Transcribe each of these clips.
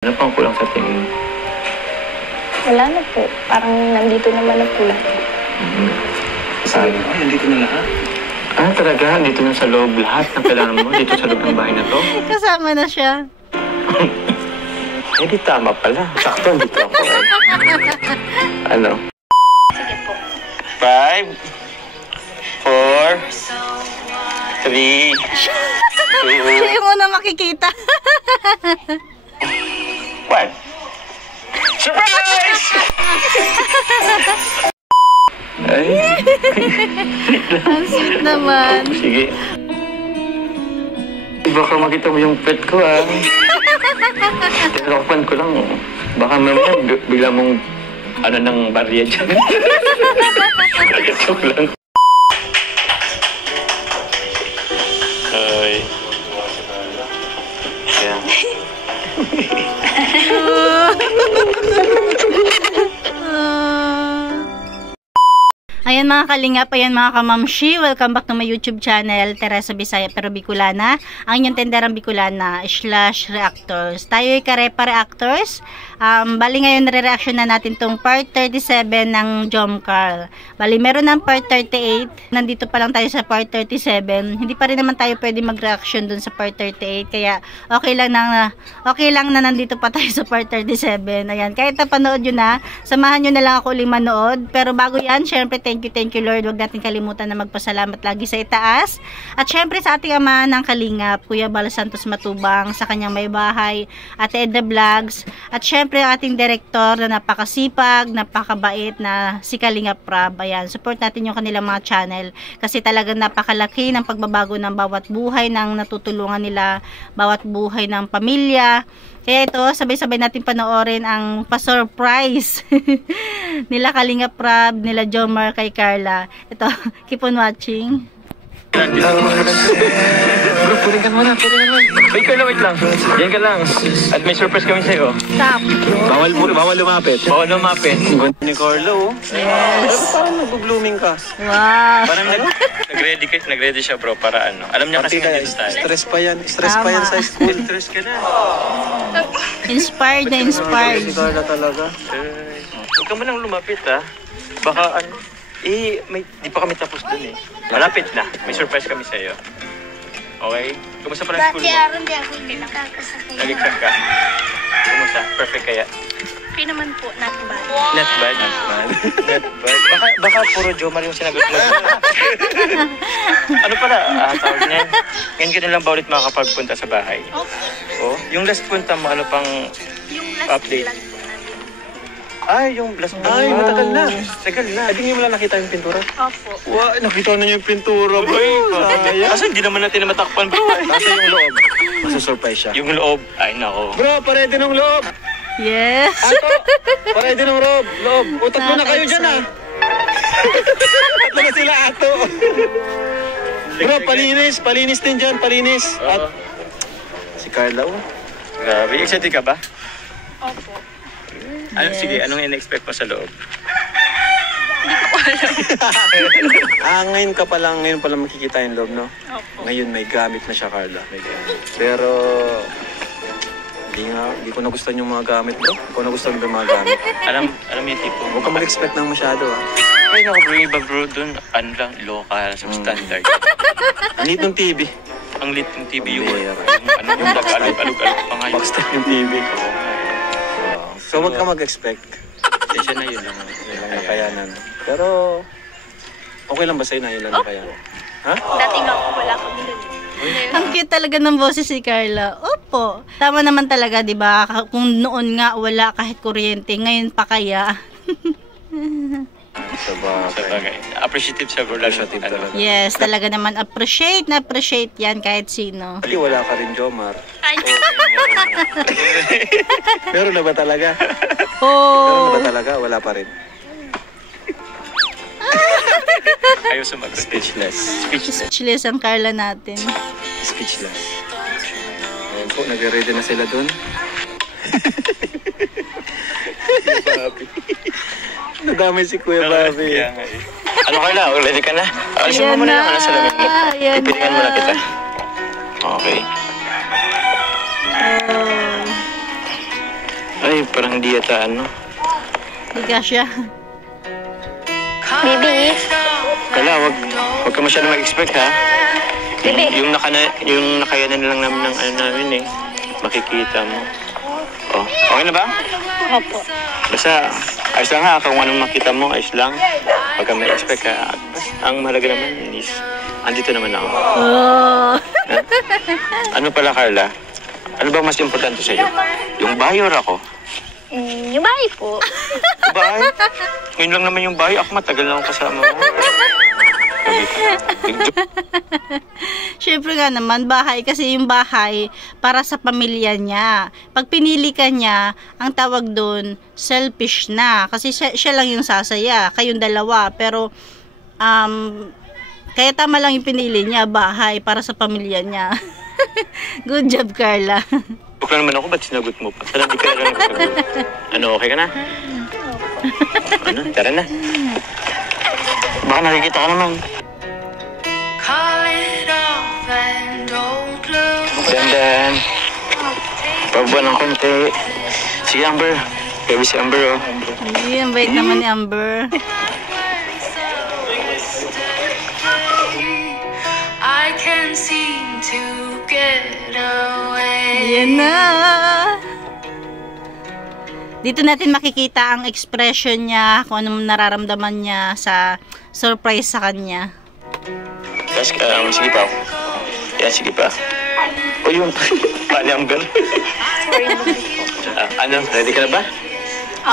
Ano pang kulang sa tingin? Wala na po. Parang nandito naman na po lahat. Sabi mo, nandito na lahat? Ah, talaga? Dito na sa loob lahat ng kailangan mo? Dito sa loob ng bahay na to? Kasama na siya. Eh, di tama pala. Sakto, dito ako. Ano? Sige po. 5, 4, 3, 2, Siya yung una makikita. 1. Surprise! Ay. Ang sweet naman. Sige. Baka makita mo yung pet ko, ah. Tinalokan ko lang. Baka mamaya bigla mong ano ng barya dyan. Joke lang. Ay. Yan. Ayan mga kalingap, ayan mga kamamshi, welcome back to my YouTube channel, Teresa Bisaya pero Bicolana, ang inyong tenderang Bicolana / reactors. Tayo ay Karepa Reactors. Bali ngayon nare-reaction na natin tong part 37 ng Jom Carl. Bali meron ng part 38, nandito pa lang tayo sa part 37, hindi pa rin naman tayo pwede mag-reaction dun sa part 38, kaya okay lang na nandito pa tayo sa part 37. Ayan, kahit napanood yun na, samahan nyo na lang ako uling manood, pero bago yan, syempre thank you Lord, huwag natin kalimutan na magpasalamat lagi sa itaas, at syempre sa ating ama ng kalingap, Kuya Bal Santos Matubang, sa kanyang may bahay, Ate Edna Vlogs, at syempre ang ating director na napakasipag, napakabait na si Kalingap Prab. Ayan, support natin yung kanilang mga channel kasi talagang napakalaki ng pagbabago ng bawat buhay ng natutulungan nila, bawat buhay ng pamilya. Kaya ito, sabay-sabay natin panoorin ang pa-surprise nila Kalingap Prab, nila Jomar kay Carla. Ito, keep on watching. Bro, pulingan mo na. Wait ka lang, wait lang. Yan ka lang. At may surprise kami sa'yo. Stop. Bawal lumapit. Bawal lumapit. Ni Carlo, oh. Yes. Parang nag-blooming ka. Wow. Parang nag-ready siya, bro, para ano. Alam niya kasi hindi style. Stress pa yan sa school. Stress ka na. Inspired na inspired. Si Carla talaga. Huwag ka mo nang lumapit, ha. Baka ano. Di pa kami tapos dun eh. Malapit na. May surprise kami sa'yo. Okay? Kumusta pa lang school mo? Hindi ako nakakasakay. Nag-exam ka? Kumusta? Perfect kaya? Okay naman po, not bad. Not bad. Not bad. Baka puro Jomar yung sinagot mo. Ano pala? Tawag niyan. Ngayon ka na lang ba ulit makakapagpunta sa bahay? Okay. Oh, yung last punta mo, ano pang Yung last update? lang po natin. Yung last punta. Ay, matagal na. Tagal na. Ay, di mo lang nakita yung pintura? Opo. Wow, nakita na niyo yung pintura, bro. Sayang. Kasi hindi naman natin matakpan, bro. Kasi yung loob, masusurprise siya. Yung loob. Ay, nako. Bro, parede ng loob. Yes. Ato, parede ng loob. O, tatlo na kayo dyan, ah. Tatlo na sila, ato. Bro, palinis din dyan, palinis. At si Carla, oh. Grabe. Excited ka ba? Opo. Ano, sige, anong in-expect mo sa loob? Ngayon pa lang makikita yung loob, no? Opo. Ngayon may gamit na siya, Carla. May gamit. Pero hindi ko nagustuhan yung mga gamit, bro. Hindi ko nagustuhan yung mga gamit. Alam yung tipo. Huwag ka mag-expect ng masyado, ah. Ay, naku, bro, yung iba, bro, dun, ano lang, local, substandard. Ang liit ng TV. Ang lit ng TV yung, Bera. ano yung tagalog-alog pa ngayon. Box type yung TV. So, huwag ka mag-expect. Siya na yun lang. Yun lang nakayanan. Pero, okay lang ba sa'yo na yun lang nakayanan? Ha? Dati nga po wala kami dun. Ang cute talaga ng boses si Carla. Opo. Tama naman talaga, 'di ba? Kung noon nga wala kahit kuryente, ngayon pa kaya. Sabagay. Appreciative siya, bro. Appreciative talaga. Yes, talaga naman appreciate yan kahit sino. Pati wala ka rin, Jomar. Ay, Meron na ba talaga? Meron na Oh. ba talaga? Wala pa rin. Ayaw sumagot. Speechless. Speechless ang Carla natin. Speechless. Ayan po, nagre-ready na sila dun. Nadamay si Kuya Bobby. Yeah, ano Carla? Ready ka na? Alisin mo muna yung ano sa lamig mo. Ayan Ipilingan mo na kita. Okay. Ay, parang hindi yata ano. Hindi ka siya. Baby. Kala, wag ka masyado mag-expect ha. Bebe. Yung nakayanan lang namin ng ano namin eh. Makikita mo. Oh, okay na ba? Opo. Basta, ayos lang ha. Kung anong makita mo, ayos lang. Wag ka may expect ha. Ang mahalaga naman is, andito naman ako. Oh. Ano pala, Carla? Ano ba mas importante sa'yo? Yung bahay or ako? Yung bahay po. Yung bahay? Ngayon lang naman yung bahay. Ako matagal na ako kasama mo. Siyempre nga naman, bahay. Kasi yung bahay, para sa pamilya niya. Pag pinili ka niya, ang tawag doon, selfish na. Kasi siya lang yung sasaya. Kayong dalawa. Pero, kaya tama lang yung pinili niya, bahay, para sa pamilya niya. Good job, Carla. Huwag naman ako, ba't sinagot mo pa? Sana di ka lang nagsagot. Ano, okay ka na? Ano, tara na. Baka nakikita ka naman. Dandan. Pabuan ng konti. Sige, Amber. Baby si Amber, oh. Hindi, ang bait naman ni Amber. I can't seem to get away. Yan na. Dito natin makikita ang expression niya, kung anong nararamdaman niya sa surprise sa kanya. Yes, sige pa. Yan, sige pa. O yun, paano Amber? Ano, ready ka na ba?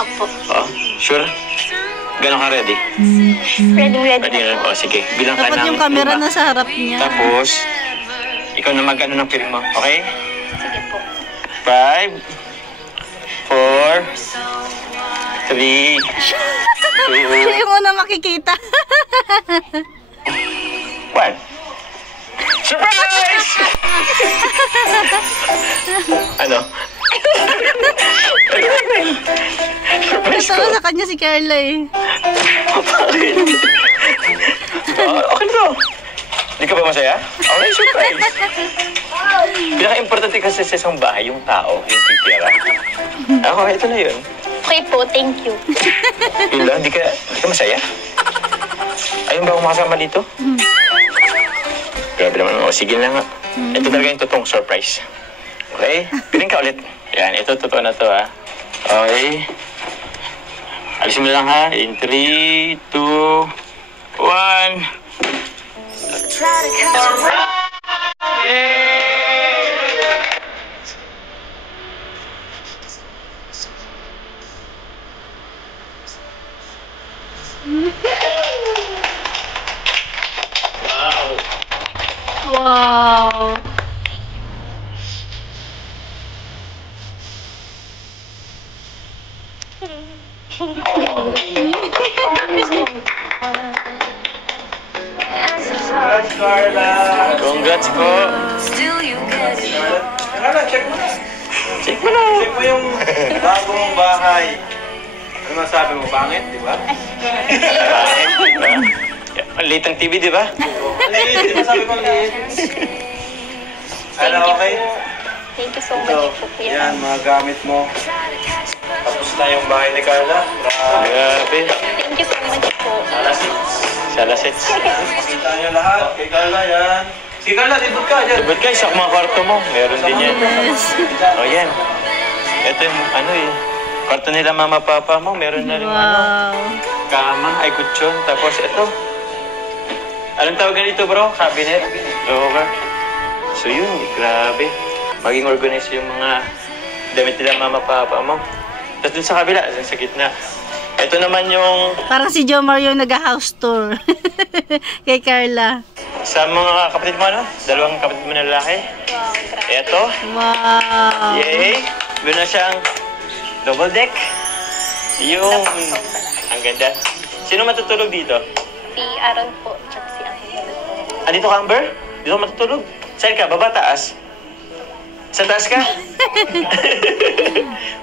Opo. Oh, sure? Gano'n ka ready? Ready Ready na. O, sige. Bilang ka Dapat ng yung camera lima. nasa harap niya. Tapos, ikaw na mag-ano ng film mo, okay? Sige po. 5, 4, 3, 2, Siya yung unang makikita. 1. Surprise! Ano? Surprise ko. Natawa sa kanya si Carla eh. Bakit? Okay to. Hindi ka ba masaya? Okay, surprise. Pinaka-importante kasi sa isang bahay, yung tao, yung titira. Ako, ito na yun. Okay po, thank you. Yun lang, hindi ka masaya? Ayun ba akong makasama dito? Grabe naman. O, sige na nga. Ito talaga yung totoong surprise. Okay? Piling ka ulit. Yan, ito totoo na to ha. Okay. Alisin mo lang ha. In 3, 2, 1. Try to catch a breath. Wow. Congrats po. Still you get it. Check mo na. Check mo na. Check mo yung bagong bahay. Ano masabi mo? Pangit, di ba? Ang late ng TV, di ba? Liit, di ba sabi ko liit? Ano, okay? Thank you so Ito, much po, kuya. yan, mga gamit mo. Tapos na yung bahay ni Carla. Grabe. Thank you so much po. Salasits. Makita niyo lahat. Kay Carla, yan. Si Carla, libot ka dyan. But guys, sa mga kwarto mo, meron din yan. Yes. O yan. Ito yung ano eh. Kwarto nila mama papa mo, meron na rin ano. Wow. Kama, ay kutsyon. Tapos ito. Anong tawag dito bro? Cabinet? Lower. So yun, grabe. Maging organized yung mga damit nila mama papa mo. Tapos dun sa kabila, dun sa gitna. Ito naman yung Parang si Jomar yung nag-house tour. Kay Carla. sa mga kapatid mo ano? Dalawang kapatid mo na lalaki. Ito. Wow. Yay! Meron na siyang double deck. Yung ang ganda. Sino matutulog dito? Si Aaron po, tsaka si Angel po. Ah, dito ka, Amber? Dito ka matutulog? Saan ka? Baba, taas? Sa taas ka?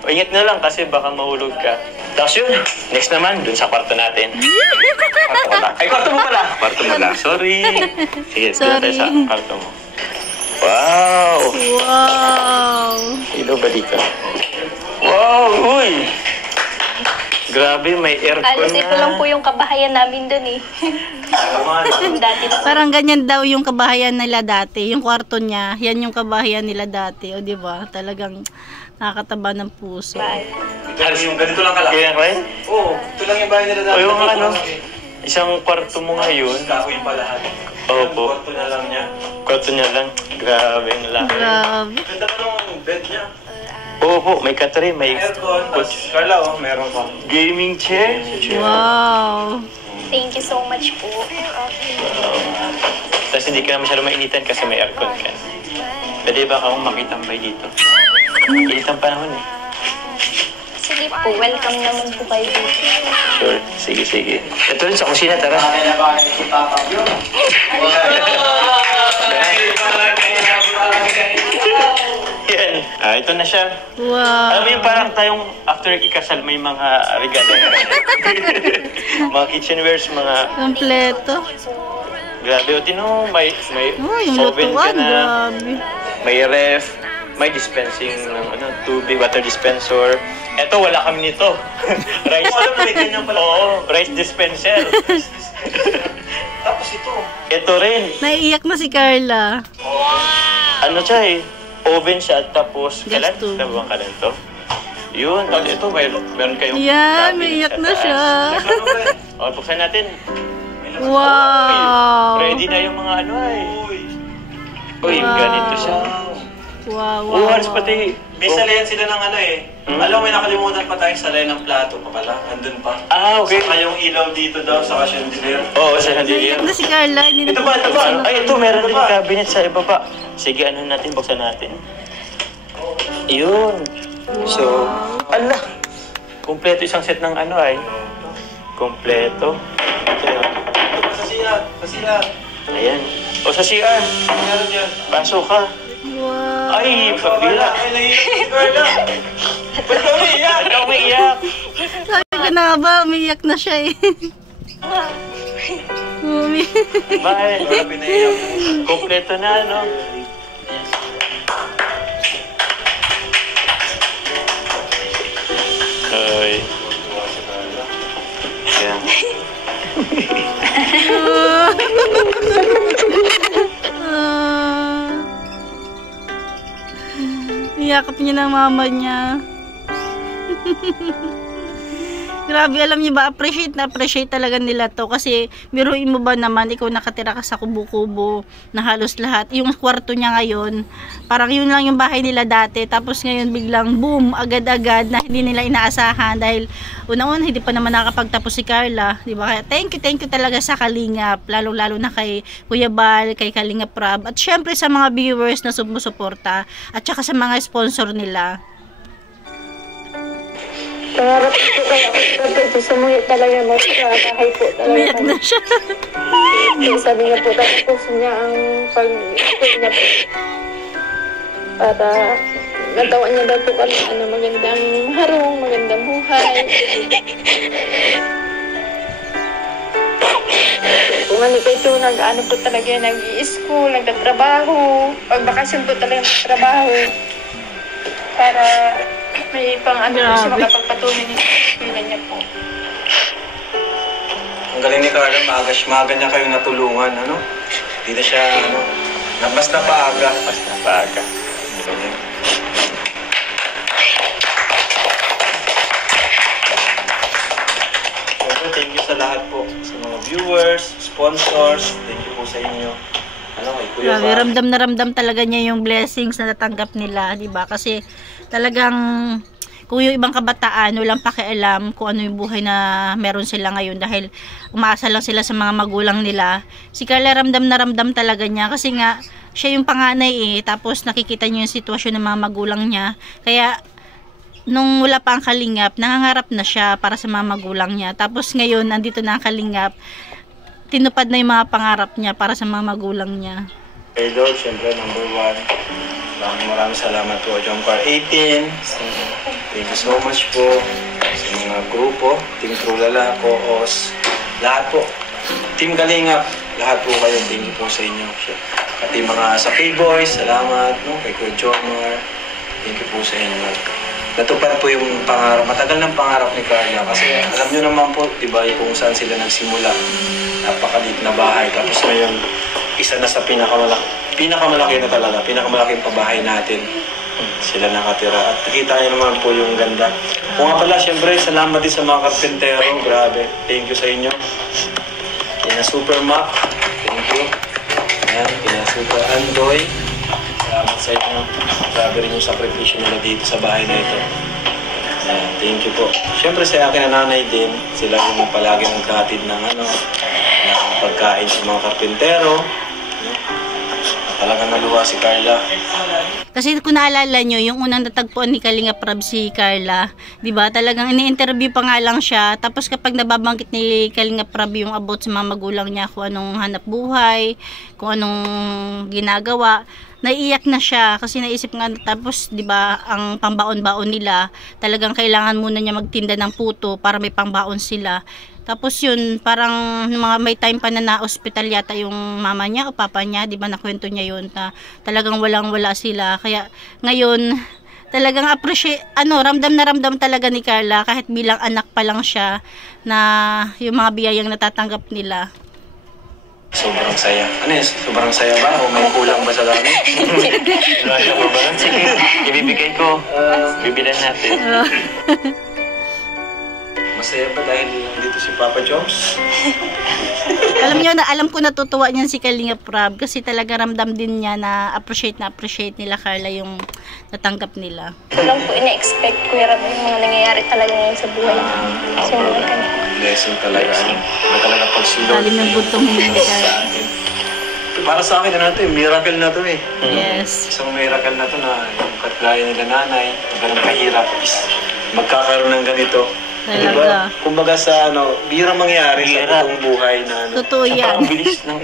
O, ingat na lang kasi baka mahulog ka. Tapos yun, next naman, dun sa kwarto natin. Kwarto ko lang. Ay, kwarto mo pala. Kwarto mo lang. Sorry. Sige, dito tayo sa kwarto mo. Wow! Wow. Ilaw ba dito? Wow! Uy! Grabe, may aircon Alas na. ito lang po yung kabahayan namin dun eh. Dati pa. Parang ganyan daw yung kabahayan nila dati. Yung kwarto niya, yan yung kabahayan nila dati. O, di ba? Talagang nakakataba ng puso. Halos yung ganito lang kalaki. Kaya kaya? Oo, ito lang yung bahay nila dati. O yung ano, isang kwarto mo ngayon. Kahoy pa lahat. Opo. Kwarto na lang niya. Kwarto niya lang. Grabe, ang laki. Grabe. Ganda pa nung bed niya. Opo, may katri, may Aircon. Carla, oh, meron pa. gaming chair. Wow. Thank you so much po. Tapos hindi ka na masyado mainitan kasi may aircon ka. Pwede ba akong makitambay dito? Init ang panahon eh. Sige po, welcome naman po kayo dito. Sure. Sige, sige. Ito rin sa kusina, tara. Yan. Ito na siya. Wow. Alam mo yung parang tayong after ikasal may mga regalo. Mga kitchenwares, mga Kompleto. grabe. O tino, may Oh, yung oven ka lutuan. na, Grabe. may ref, may dispensing ng tubig, water dispenser. Eto, wala kami nito. Rice. Alam mo, may ganyan pala. Oo, rice dispenser. Tapos ito. Ito rin. Naiiyak na si Carla. Ano siya eh, oven siya tapos Gas kalan. stove. Tama kalan to? Yun, tapos ito, meron kayong Yan, cabinet may iyak sa na taas. siya. O, buksan natin. Wow. Ready na yung mga ano ay. Uy, Wow. ganito siya. Wow, Oo, wow, halos wow. pati. May salayan sila ng ano eh. Alam mo, may nakalimutan pa tayong salayan ng plato pa pala. Andun pa. Ah, okay. Saka yung ilaw dito daw, saka chandelier. Oo, sa chandelier. Naiiyak na si Carla. Hindi na Ito ba, ito ba? Ay, ito, meron din cabinet sa ibaba. Sige, ano natin, buksan natin. Yun. So, ala. Kompleto isang set ng ano ay. Kompleto. Ito. Ito pa sa CR. Sa CR. Ayan. O sa CR. Meron yan. Pasok ka. Wow. Ay, Carla, pabila. ay naiiyak si Carla. Ba't ka umiiyak? Ikaw umiiyak. Sabi ko na nga ba, umiiyak na siya eh. Bye. Grabe naiiyak. Kompleto na, no? Ay. Ayan. Niyakap niya ng mama niya. Grabe, alam niyo ba, appreciate talaga nila to. Kasi, biruin mo ba naman, ikaw nakatira ka sa kubo-kubo na halos lahat. Yung kwarto niya ngayon, parang yun lang yung bahay nila dati. Tapos ngayon, biglang boom, agad-agad na hindi nila inaasahan. Dahil, unang-una, hindi pa naman nakapagtapos si Carla. Diba? Kaya, thank you talaga sa Kalingap. Lalo-lalo na kay Kuya Bal, kay Kalingap Rob. At syempre sa mga viewers na sumusuporta. At saka sa mga sponsor nila. Pangarap ko kaya ako sumuhi talaga mo sa bahay po Umiyak talaga. na siya. Sabi niya po, tapos niya ang pag-school niya po. Para natawan niya daw po kami magandang harong, magandang buhay. Kung ano po ito, nag-ano po talaga, nag-i-school, nagtatrabaho. Pag bakasyon po talaga nagtatrabaho. Para may pang-ano po siya Grabe. makapagpatuloy niya niya po. Ang galing ni Carla, maaga niya kayo natulungan, ano? Hindi na siya, ano, basta paaga. Basta paga. Thank you sa lahat po. Sa mga viewers, sponsors, thank you po sa inyo. Ano, kay Kuya Grabe, Bal. ramdam na ramdam talaga niya yung blessings na natanggap nila, di ba? Kasi talagang kung yung ibang kabataan, walang pakialam kung ano yung buhay na meron sila ngayon dahil umaasa lang sila sa mga magulang nila. Si Carla ramdam na ramdam talaga niya kasi nga siya yung panganay eh, tapos nakikita niyo yung sitwasyon ng mga magulang niya. Kaya nung wala pa ang Kalingap, nangangarap na siya para sa mga magulang niya. Tapos ngayon, nandito na ang Kalingap, tinupad na yung mga pangarap niya para sa mga magulang niya. Kay Lord, syempre, number 1. Maraming salamat po, Jomcar 18. Thank you so much po sa mga grupo, Team Trulala, Co-os, lahat po. Team Kalingap, lahat po kayo, thank you po sa inyo. Pati mga sa K-Boys, salamat, no? Kay Kuya Jomar, thank you po sa inyo. natupad po yung pangarap, matagal ng pangarap ni Carla. Kasi alam nyo naman po, di ba, kung saan sila nagsimula. Napakaliit na bahay. Tapos ngayon, isa na sa pinakamalaki na talaga, pinakamalaking pabahay natin. Sila nakatira. At nakita nyo naman po yung ganda. Kung nga pala, syempre, salamat din sa mga karpentero. Grabe. Thank you sa inyo. Kina Super Mac. Thank you. Ayan, kina Super Andoy. Salamat sa inyo. Grabe rin yung sakripisyo nila dito sa bahay na ito. Ayan, thank you po. Syempre sa akin na nanay din, sila yung palagi nagkatid ng ng pagkain sa mga karpentero. Talagang naluwa si Carla. Kasi kung naalala nyo, yung unang natagpuan ni Kalinga Prab si Carla, di ba? Talagang ini-interview pa nga lang siya. Tapos kapag nababanggit ni Kalinga Prab yung about sa mga magulang niya, kung anong hanap buhay, kung anong ginagawa, naiiyak na siya kasi naisip nga, tapos di ba ang pambaon-baon nila, talagang kailangan muna niya magtinda ng puto para may pangbaon sila. Tapos yun, parang mga may time pa na na-hospital yata yung mama niya o papa niya, di ba nakwento niya yun na talagang walang-wala sila. Kaya ngayon, talagang ramdam na ramdam talaga ni Carla kahit bilang anak pa lang siya na yung mga biyayang natatanggap nila. Sobrang saya. Ano yun? Sobrang saya ba? O may kulang ba sa dami? Wala siya pa ba? Sige, ibibigay ko. Bibilan natin. Masaya ba dahil dito si Papa Chops? Alam niyo na, alam ko natutuwa niyan si Kalinga Prab kasi talaga ramdam din niya na appreciate nila Carla yung natanggap nila. Ito lang po ina-expect ko yung mga nangyayari talaga ngayon sa buhay namin. So, Blessing talaga. Iba talaga pagsilog. Lalim ng butong ni Carla. Para sa akin, miracle na to eh. Yes. Isang miracle na to na yung katgaya nila nanay, ganun kahirap is magkakaroon ng ganito. Talaga. Diba? Kumbaga sa bihirang mangyari sa itong buhay na Totoo yan. Ang bilis ng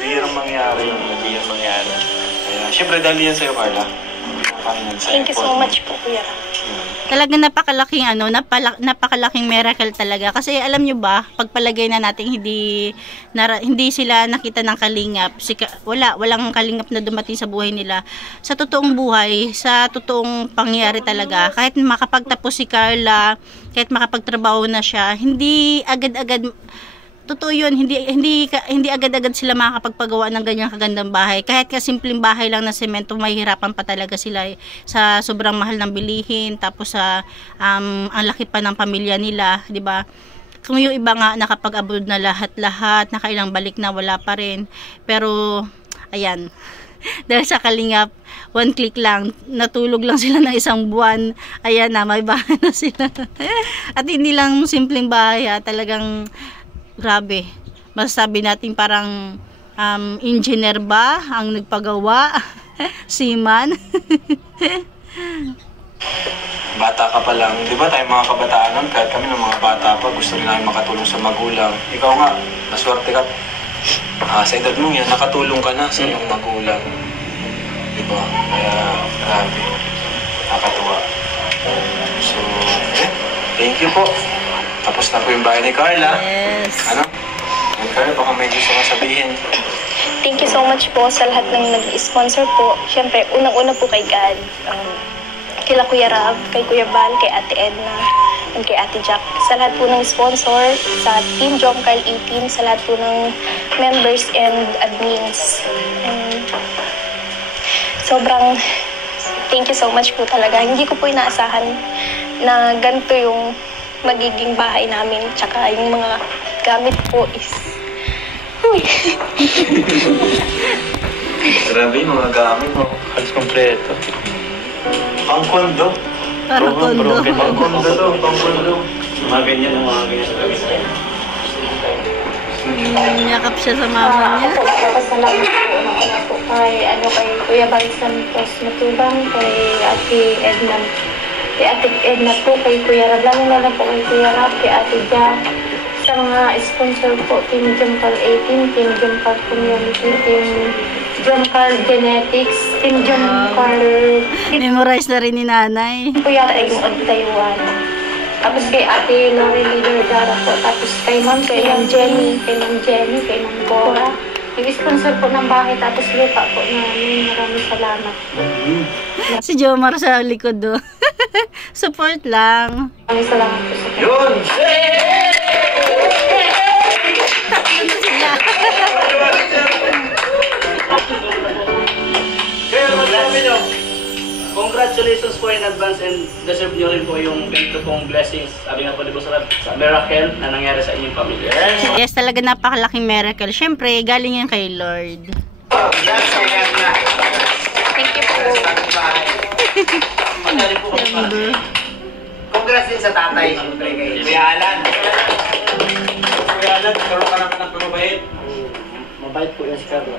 bihirang mangyari. Bihirang mangyari. Kaya, syempre dahil yan sa'yo, Carla. thank you so much po, Kuya. Talaga napakalaking miracle talaga. Kasi alam nyo ba, pagpalagay na natin hindi sila nakita ng kalingap. Walang kalingap na dumating sa buhay nila. Sa totoong buhay, sa totoong pangyayari talaga, kahit makapagtapos si Carla, kahit makapagtrabaho na siya, hindi agad-agad. Totoo yun, hindi agad-agad sila makakapagpagawa ng ganyang kagandang bahay. Kahit simpleng bahay lang na semento, mahihirapan pa talaga sila sa sobrang mahal ng bilihin, tapos sa ang laki pa ng pamilya nila, 'di ba? Kung yung iba nga nakapag-abroad na lahat-lahat, nakailang balik na wala pa rin. Pero ayan. Dahil sa Kalingap, one click lang, natulog lang sila ng isang buwan. Ayan na, may bahay na sila. At hindi lang simpleng bahay, talagang grabe. Masasabi natin parang engineer ba ang nagpagawa? Seaman? Bata ka pa lang. Di ba tayo mga kabataan nun? Kahit kami ng mga bata pa, gusto rin namin makatulong sa magulang. Ikaw nga, naswerte ka. Sa edad mo yan, nakatulong ka na sa iyong magulang. Di ba? Kaya, grabe. Nakatuwa. So, thank you po. Tapos na po yung bahay ni Carla. Yes. Ano? Carla, baka may gusto ka sabihin. Thank you so much po sa lahat ng nag-sponsor po. Siyempre, unang-una po kay God. Kila Kuya Rab, kay Kuya Bal, kay Ate Edna, and kay Ate Jack. Sa lahat po ng sponsor, sa Team Jomcarl 18, sa lahat po ng members and admins. Sobrang thank you so much po talaga. Hindi ko po inaasahan na ganito yung magiging bahay namin. Tsaka yung mga gamit po is... Uy! Grabe yung mga gamit mo. Halos kompleto. Pang kondo. Parang kondo. Pang kondo to, pang kondo. Mga ganyan sa gamit. Yakap siya sa mama niya. Pasalamat po una po kay Kuya Bal Santos Matubang, kay Ate Edna po, kay Kuya Rab, lalo po kay Kuya Rab, kay Ate Jack, sa mga sponsor po, Team Jomcarl 18, Team Jomcarl Community, Team Jomcarl Genetics, Team Jomcarl... Memorize na rin ni nanay. Kuya Egong at Taiwan. Tapos kay Ate Lori Leader Dara po, tapos kay Ma'am Jenny, kay Ma'am Bora, Nag-sponsor po ng bahay tapos lupa po namin. Maraming salamat. Si Jomar sa likod do. Support lang. Maraming salamat po sa kanya. Yun! Congratulations po in advance and deserve nyo rin po yung ganito pong blessings. Sabi nga po, di ba sa miracle na nangyari sa inyong pamilya. Yes, talaga napakalaking miracle. Siyempre, galing yan kay Lord. Thank you po. Congrats din sa tatay, siyempre kay Kuya Alan. Kuya Alan, karoon ka naman ng pamabait. Mabait po yan si Carla.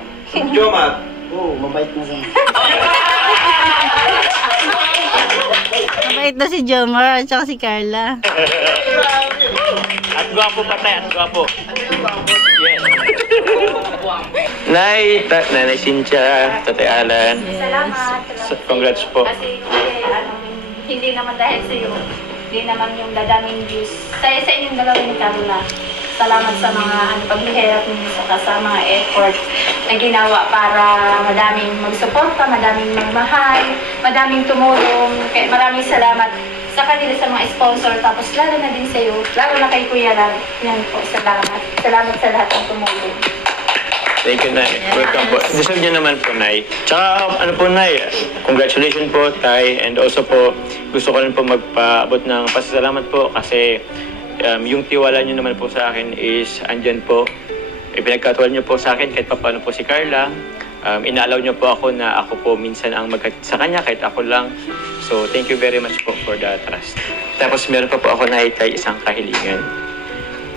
Jomar. Oo, mabait na siya. Mabait na si Jomar at saka si Carla. At gwapo pa tayo, at gwapo. Yes. Nanay Cynthia, Tatay Alan. Salamat. Congrats po. Kasi hindi naman dahil sa iyo. Hindi naman yung dadaming views. Sa inyong dalawang ni Carla. Salamat sa mga paghihirap ninyo sa mga effort na ginawa para madaming magsuporta, madaming magmahal, madaming tumulong. Kaya maraming salamat sa kanila sa mga sponsor. Tapos lalo na din sa iyo, lalo na kay Kuya Lang. Yan po, salamat. Salamat sa lahat ng tumulong. Thank you, Nay. Welcome po. Deserve niyo naman po, Nay. Tsaka, ano po, Nay, congratulations po, Tay. And also po, gusto ko rin po magpaabot ng pasasalamat po kasi yung tiwala niyo naman po sa akin is andyan po. Ipinagkatuwal niyo po sa akin kahit paano po si Carla. Inaalaw niyo po ako na ako po minsan ang sa kanya kahit ako lang. So, thank you very much po for the trust. Tapos, meron pa po ako na Tay, isang kahilingan.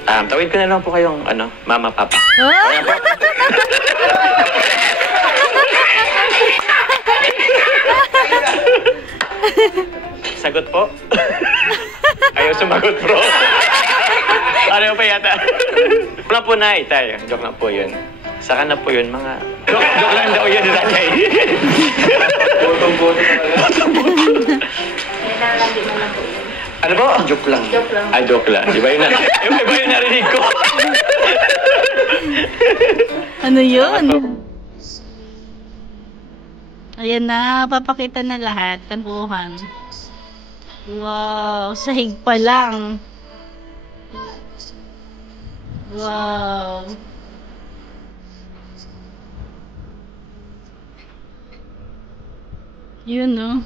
Tawid ko na lang po kayong, mama, papa. Ayan po. Sagot po? Ayaw sumagot, bro. Ano pa yata? Wala po, Nay, Tay. Joke lang po yun. Saka na po yun, mga... Joke lang daw yun, Tay. Botong-boto talaga. Hindi mo lang po yun. Ano po? Joke lang. Joke lang. Ah, joke lang. Di ba yun iba yung narinig ko? Ano yun? Ayan na, papakita na lahat. Tampuhan. Wow, sahig pa lang. Wow. Yun, no?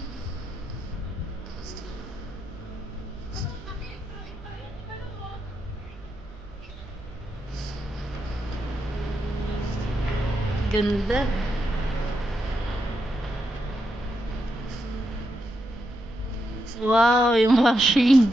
Ganda. Wow, yung washing.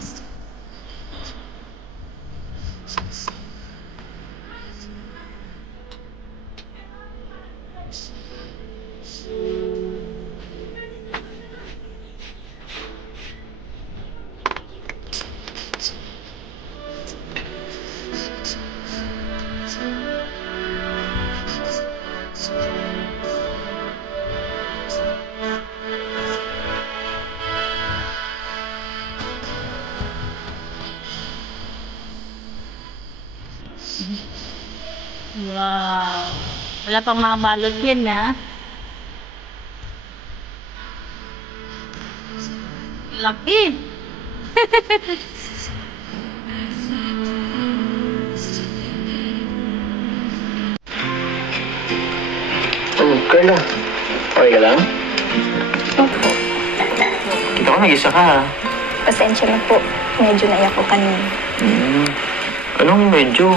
Wow. Wala pang mabalot yan, ha? Laki. Carla. Okay ka lang? Kita ko nag-isa ka, ha? Pasensya na po. Medyo naiyak ko kanina. Anong medyo?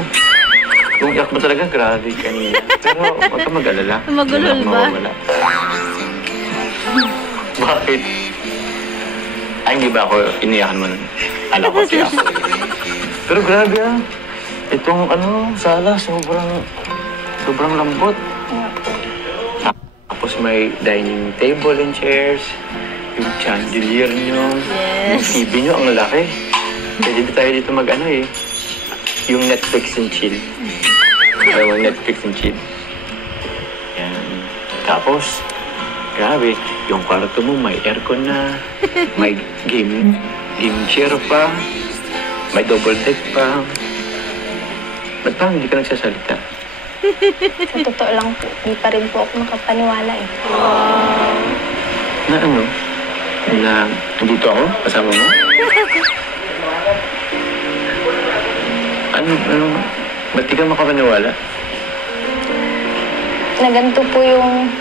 Yung iyak mo talaga, grabe kanina. Pero huwag ka mag-alala. Magulol Hindi ba? mawawala. Bakit? Ay, hindi ba ako iniyakan mo nun? Alam ko siya. Pero grabe, ah. Itong sala, sobrang lambot. Tapos may dining table and chairs. Yung chandelier nyo. Yung Yes. TV nyo, ang laki. Pwede tayo dito yung Netflix and chill. Alam mo, Netflix and chill. Yan. Tapos, grabe, yung kwarto mo may aircon na, may game chair pa, may double deck pa. Ba't parang hindi ka nagsasalita? Sa totoo lang po, di pa rin po ako makapaniwala eh. Na ano? Na nandito ako? Kasama mo? Ano? Ba't di ka makapaniwala? Na ganito po yung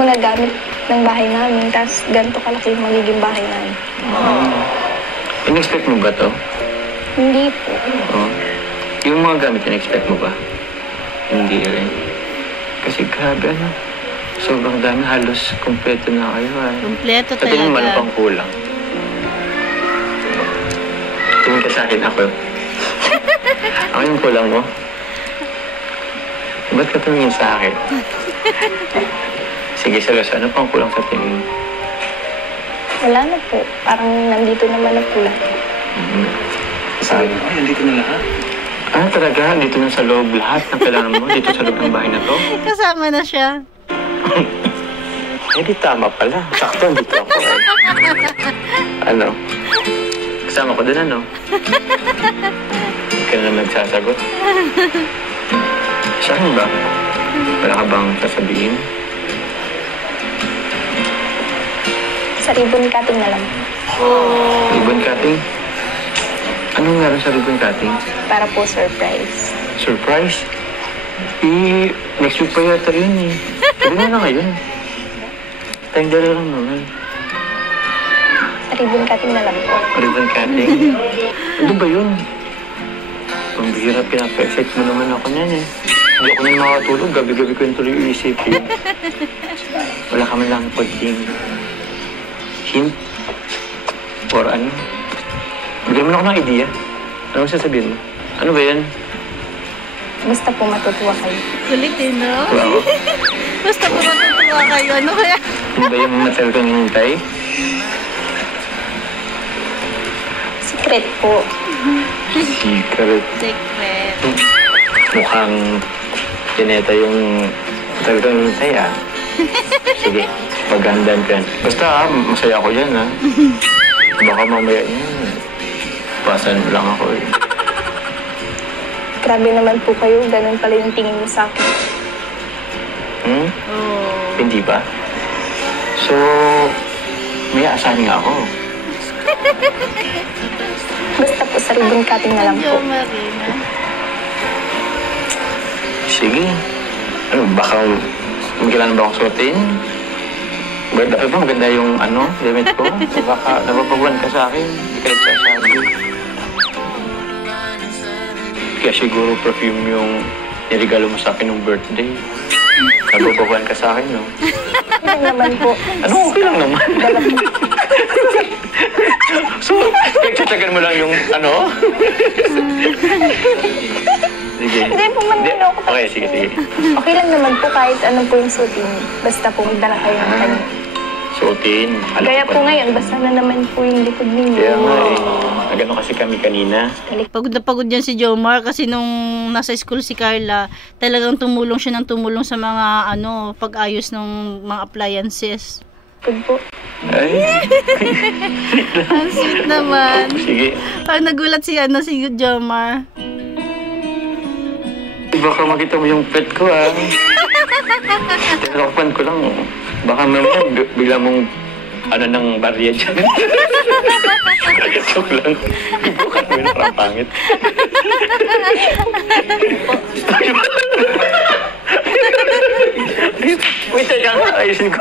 mga gamit ng bahay namin, tapos ganito kalaki yung magiging bahay namin. In-expect mo ba to? Hindi po. Oo. Yung mga gamit, in-expect mo ba? Hindi rin. Kasi grabe ano. Sobrang dami. Halos kumpleto na kayo. Kompleto Pati naman talaga. pang kulang. Tingin ka sa akin ako. Ako yung kulang mo. Ba't ka tumingin sa akin? Sige, seryoso. Ano pang kulang sa tingin? Wala na po. Parang nandito naman na po lahat. Sabi mo, nandito na lahat? Ah, talaga? Dito na sa loob lahat ng kailangan mo? Dito sa loob ng bahay na to? Kasama na siya. Eh, di tama pala. Sakto, dito ako eh. Ano? Kasama ko din, ano? Hindi ka na nagsasagot. Saan ba? Wala ka bang sasabihin? Sa ribbon cutting na lang. Ribbon cutting? Anong meron sa ribbon cutting? Para po surprise. Surprise? Eh, next week pa yata yun eh. Sabi mo na ngayon. Tayong dala lang naman. Sa ribbon cutting na lang po. Ribbon cutting? Ano ba yun? Pambihira, pinapa-effect mo naman ako niyan eh. Hindi ako na makatulog. Gabi-gabi ko yung tuloy iisipin. Wala ka man lang pagking hint or ano. Bigyan mo na ako ng idea. Ano sasabihin mo? Ano ba yan? Basta po matutuwa kayo. Kulit eh, no? Wow. Basta po matutuwa kayo. Ano kaya? Ano ba yung matal kang hinintay? Secret po. Secret. Secret. Mukhang Janeta yung talagang hinintay ah. Sige, paghandaan ka. Basta masaya ako dyan ah. Baka mamaya niyan. Pasan lang ako eh. Grabe naman po kayo. Ganun pala yung tingin niyo sa akin. Hindi ba? So, may aasahan nga ako. Basta po sa ribbon cutting na lang po. Jo Marina. Sige. Ano, baka may kailangan ba akong suotin? Ba maganda yung ano, damit ko? Baka nababawan ka sa akin. Hindi ka nagsasabi. Kaya siguro perfume yung nirigalo mo sa akin nung birthday. Nababawan ka sa akin, no? Okay lang naman po. Ano? Okay lang naman. So, nagtsatsagan mo lang yung ano? Sige. Hindi po man ako. Okay, sige. Okay lang naman po kahit ano po yung suotin. Basta po magdala kayo ng kanya. Suotin. Kaya po ngayon, basta na naman po yung likod ninyo. Kaya nga eh. Nagano kasi kami kanina. Pagod na pagod yan si Jomar kasi nung nasa school si Carla, talagang tumulong siya ng tumulong sa mga ano, pag-ayos ng mga appliances. Good po. Ay. Ang sweet naman. Sige. Parang nagulat si Jomar. Baka makita mo yung pet ko ah. Tinropan ko lang. Baka mamaya bigla mong ano ng barya dyan. Joke lang. Bukan mo yun, parang pangit. Wait, teka nga, ayusin ko.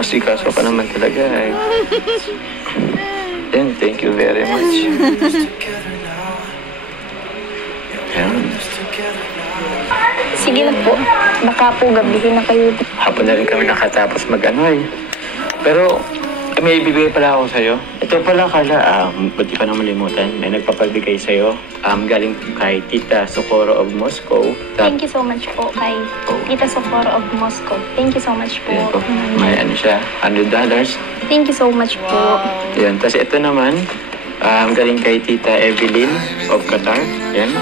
Asikaso ka naman talaga eh. Then, thank you very much. Ayan. Sige na po. Baka po gabihin na kayo. Hapon na rin kami nakatapos mag-ano eh. Pero, may ibibigay pala ako sa'yo. Ito pala, Carla, ba't di pa na malimutan? May nagpapabigay sa'yo. Galing kay Tita Socorro of Moscow. Thank you so much po kay Tita Socorro of Moscow. Thank you so much po. Ayan po. May ano siya, $100. Thank you so much po. Ayan. Tapos ito naman, galing kay Tita Evelyn of Qatar. Ayan.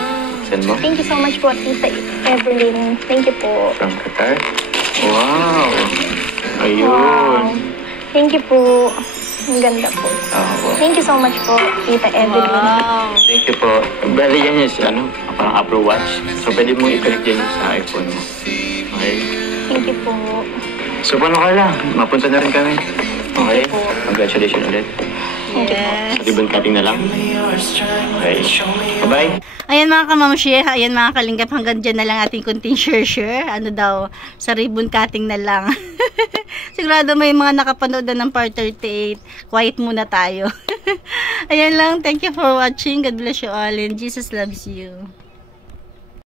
Saan mo? Thank you so much po, Tita Evelyn. Thank you po. From Qatar. Wow! Ayun. Wow. Thank you po. Ang ganda po. Oo. Thank you so much po, Tita Evelyn. Wow. Thank you po. Bali yan is, parang Apple Watch. So, pwede mong i-connect yan sa iPhone mo. Okay? Thank you po. So, paano Carla? Mapunta na rin kami. Okay? Thank you po. Congratulations ulit. Yes. Sa ribbon cutting na lang. Okay. Bye-bye. Ayan mga kamamshi, ayan mga kalingap, hanggang dyan na lang ating kunting share. Ano daw, sa ribbon cutting na lang. Sigurado may mga nakapanood na ng part 38. Quiet muna tayo. Ayan lang, thank you for watching. God bless you all and Jesus loves you.